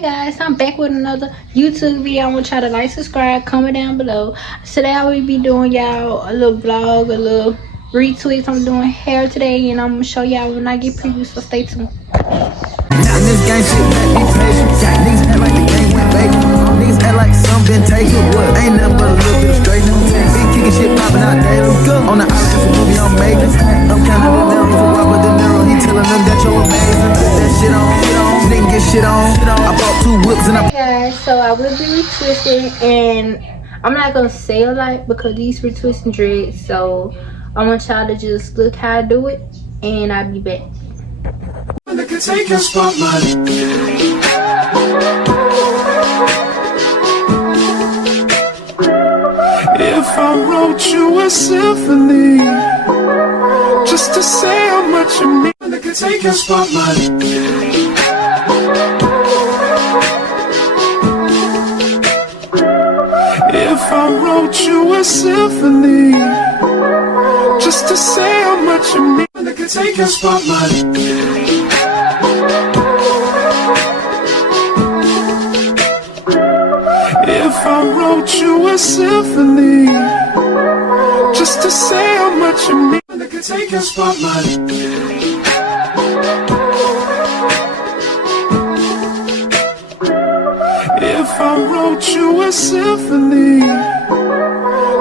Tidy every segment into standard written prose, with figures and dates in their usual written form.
Hey guys, I'm back with another YouTube video. I want y'all to like, subscribe, comment down below. Today I will be doing y'all a little vlog, a little retweets. I'm doing hair today and I'm gonna show y'all when I get previews, so stay tuned. And this gang shit make me patient. Niggas act like the game went vacant. Niggas act like some been taken. What? Ain't nothing but a little bit of straight. Big kicking shit popping out daily. On the island, it's a movie I'm making. I'm counting the narrows with Robert De Niro. He telling them that you're amazing. Put that shit on. Nigga get shit on. I bought 2 whips and I. Guys, so I will be retwisting and I'm not gonna say a lot because these retwisting dreads. So I want y'all to just look how I do it and I'll be back. Take a spotlight. If I wrote you a symphony, just to say how much you mean, I could take a spotlight. If I wrote you a symphony, just to say how much you mean, I could take a spotlight. If I wrote you a symphony, just to say how much you mean, I could take a spotlight. If I wrote you a symphony,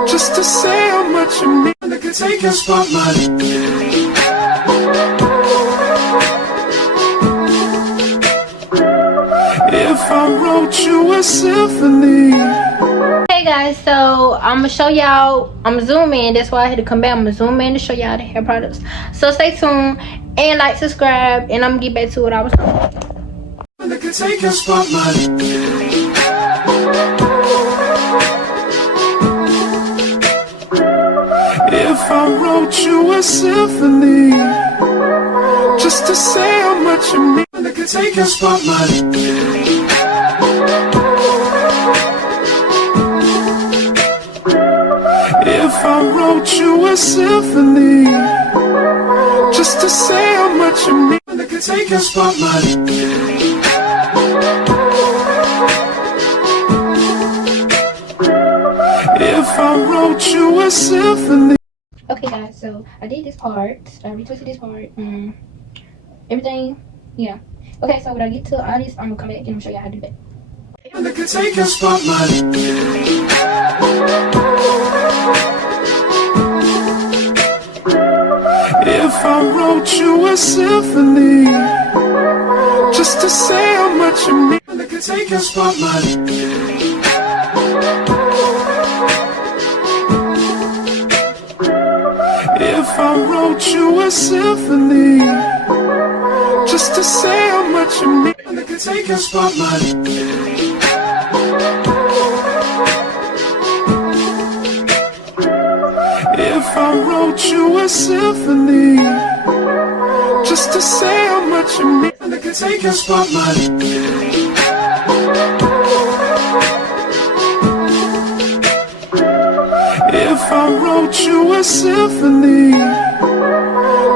just to say how much you mean, I could take a spotlight. If I wrote you a symphony. Hey guys, so I'm gonna show y'all, I'm gonna zoom in, that's why I had to come back. I'm gonna zoom in to show y'all the hair products, so stay tuned and like, subscribe, and I'm gonna get back to what I was talking. I could take a spotlight. If I wrote you a symphony, just to say how much you mean, I could take a spotlight. If I wrote you a symphony, just to say how much you mean, I could take a spotlight. If I wrote you a symphony. Okay guys, so I did this part, I retwisted this part, everything, yeah. Okay, so when I get to all this, I'm gonna come back and I'm gonna show you how to do that. I could take a spotlight. If I wrote you a symphony, just to say how much you mean, I could take a spotlight. If I wrote you a symphony, just to say how much you mean, I could take a spotlight. If I wrote you a symphony, just to say how much you mean, I could take a spotlight. If I wrote you a symphony,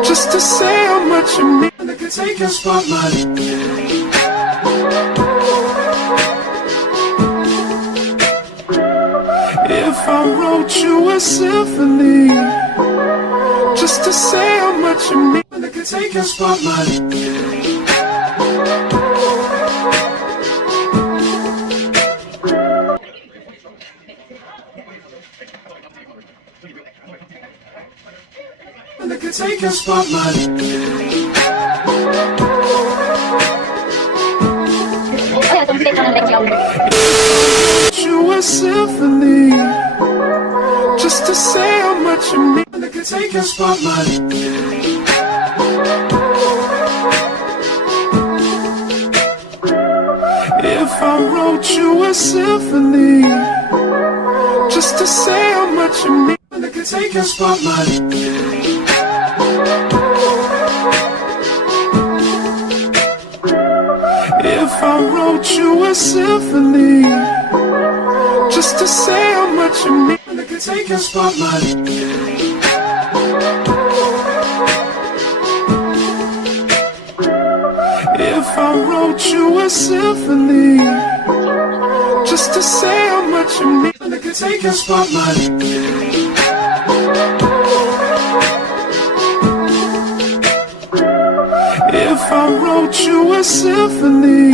just to say how much you mean, I could take a spotlight. If I wrote you a symphony, just to say how much you mean, I could take a spotlight. I could take a spotlight. You a symphony, just to say how much you mean, I could take a spotlight. If I wrote you a symphony, just to say how much you mean, I could take a spotlight. If I wrote you a symphony, just to say how much you mean, I could take a spotlight. If If I wrote you a symphony, just to say how much you mean, I could take a spotlight. If I wrote you a symphony,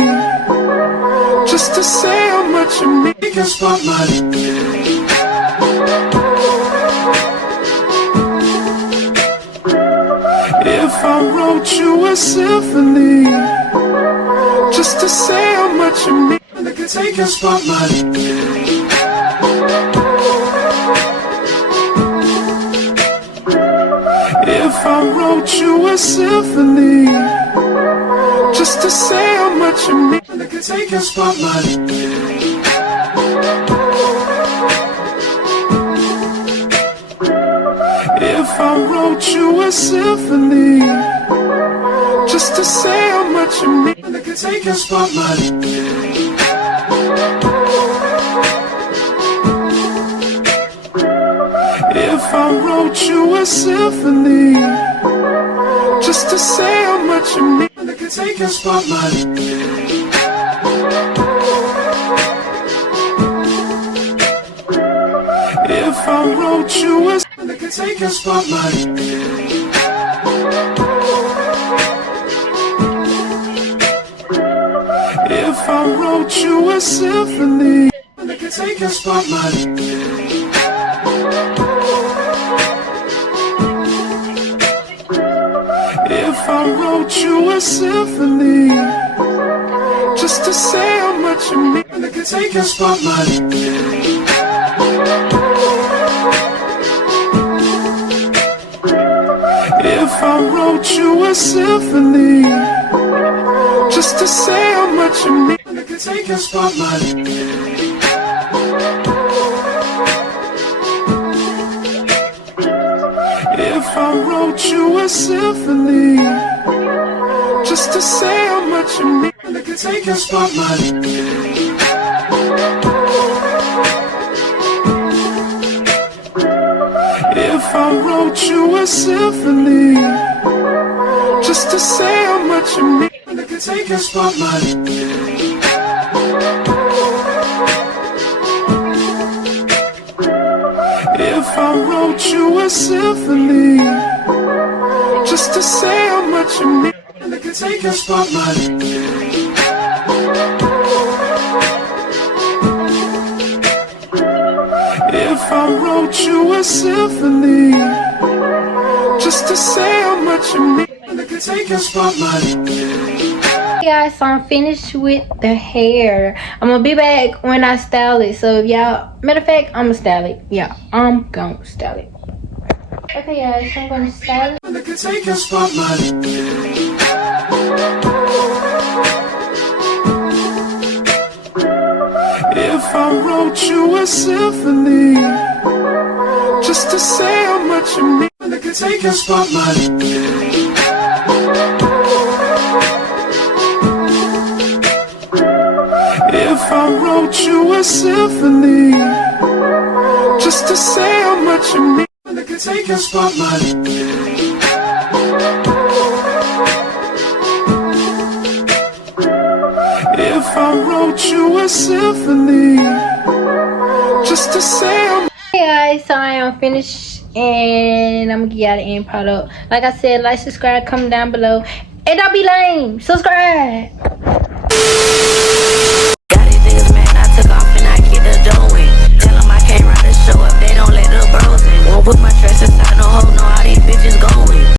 just to say how much you mean, take a spotlight. If I wrote you a symphony, just to say how much you mean, I could take a spotlight. If I wrote you a symphony, just to say how much you mean, I could take a spotlight. If I wrote you a symphony, just to say how much you mean, I could take a spotlight. If I wrote you a symphony, just to say how much you mean, I could take a spotlight. If I wrote you a, I could take a spotlight. If I wrote you a symphony, I could take a spotlight. If I wrote you a symphony, just to say how much you mean, I could take a spotlight. If I wrote you a symphony, just to say how much you mean, I could take a spotlight. If I wrote you a symphony, just to say how much you mean, I could take a spotlight. If I wrote you a symphony, just to say how much you mean, I could take a spotlight. If I wrote you a symphony, just to say how much you mean, I could take a spotlight. If I wrote you a symphony, just to say how much you mean, I could take a spotlight. Hey guys, so I'm finished with the hair. I'm gonna be back when I style it. So if y'all, matter of fact, I'm gonna style it. Yeah, I'm gonna style it. Okay guys, so I'm gonna style it. I could take a spotlight. If I wrote you a symphony, just to say how much you mean, I could take a spotlight. If I wrote you a symphony, just to say how much you mean, I could take a spotlight. If I wrote you a symphony, just to say how much. Hey guys, so I am finished and I'm gonna give y'all the end product. Like I said, like, subscribe, comment down below. And don't be lame, subscribe.